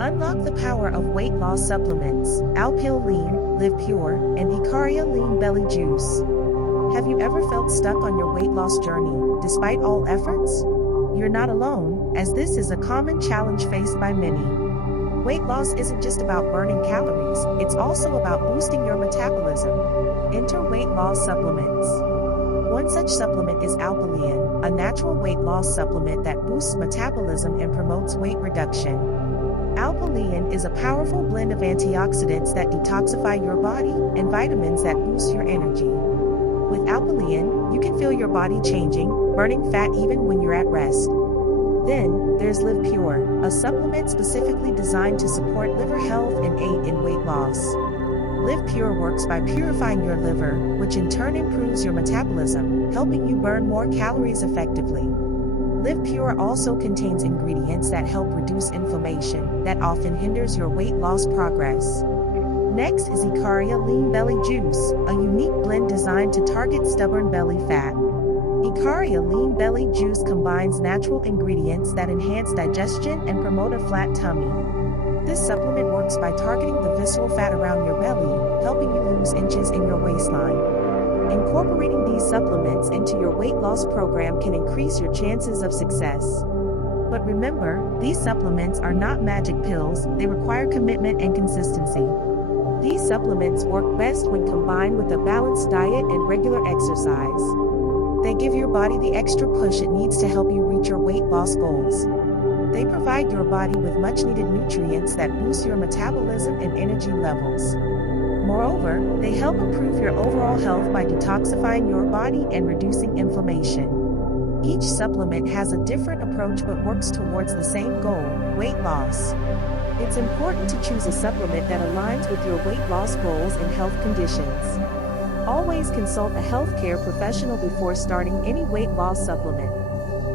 Unlock the power of weight loss supplements, Alpil Lean, Live Pure, and Icaria Lean Belly Juice. Have you ever felt stuck on your weight loss journey, despite all efforts? You're not alone, as this is a common challenge faced by many. Weight loss isn't just about burning calories, it's also about boosting your metabolism. Enter weight loss supplements. One such supplement is Alpilean, a natural weight loss supplement that boosts metabolism and promotes weight reduction. Alpilean is a powerful blend of antioxidants that detoxify your body and vitamins that boost your energy. With Alpilean, you can feel your body changing, burning fat even when you're at rest. Then, there's Live Pure, a supplement specifically designed to support liver health and aid in weight loss. Live Pure works by purifying your liver, which in turn improves your metabolism, helping you burn more calories effectively. Live Pure also contains ingredients that help reduce inflammation that often hinders your weight loss progress. Next is Icaria Lean Belly Juice, a unique blend designed to target stubborn belly fat. Icaria Lean Belly Juice combines natural ingredients that enhance digestion and promote a flat tummy. This supplement works by targeting the visceral fat around your belly, helping you lose inches in your waistline. Incorporating these supplements into your weight loss program can increase your chances of success. But remember, these supplements are not magic pills, they require commitment and consistency. These supplements work best when combined with a balanced diet and regular exercise. They give your body the extra push it needs to help you reach your weight loss goals. They provide your body with much-needed nutrients that boost your metabolism and energy levels. Moreover, they help improve your overall health by detoxifying your body and reducing inflammation. Each supplement has a different approach but works towards the same goal, weight loss. It's important to choose a supplement that aligns with your weight loss goals and health conditions. Always consult a healthcare professional before starting any weight loss supplement.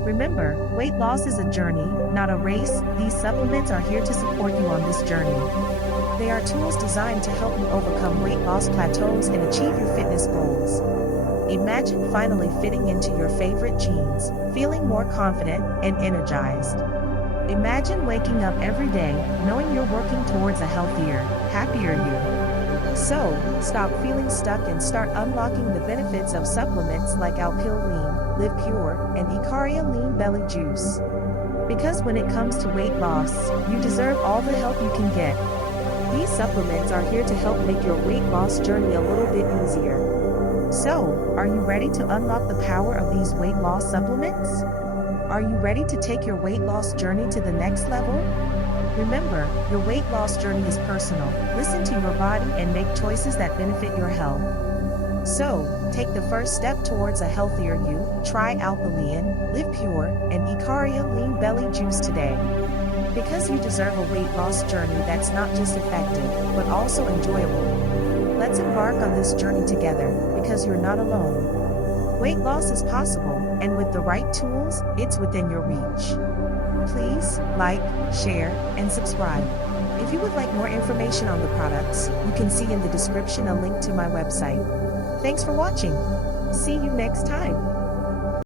Remember, weight loss is a journey, not a race. These supplements are here to support you on this journey. They are tools designed to help you overcome weight loss plateaus and achieve your fitness goals. Imagine finally fitting into your favorite jeans, feeling more confident and energized. Imagine waking up every day, knowing you're working towards a healthier, happier you. So, stop feeling stuck and start unlocking the benefits of supplements like Alpil Lean, Live Pure, and Icaria Lean Belly Juice. Because when it comes to weight loss, you deserve all the help you can get. These supplements are here to help make your weight loss journey a little bit easier. So, are you ready to unlock the power of these weight loss supplements? Are you ready to take your weight loss journey to the next level? Remember, your weight loss journey is personal. Listen to your body and make choices that benefit your health. So, take the first step towards a healthier you. Try Alpilean, Live Pure, and Icaria Lean Belly Juice today. Because you deserve a weight loss journey that's not just effective, but also enjoyable. Let's embark on this journey together, because you're not alone. Weight loss is possible, and with the right tools, it's within your reach. Please like, share, and subscribe. If you would like more information on the products, you can see in the description a link to my website. Thanks for watching. See you next time.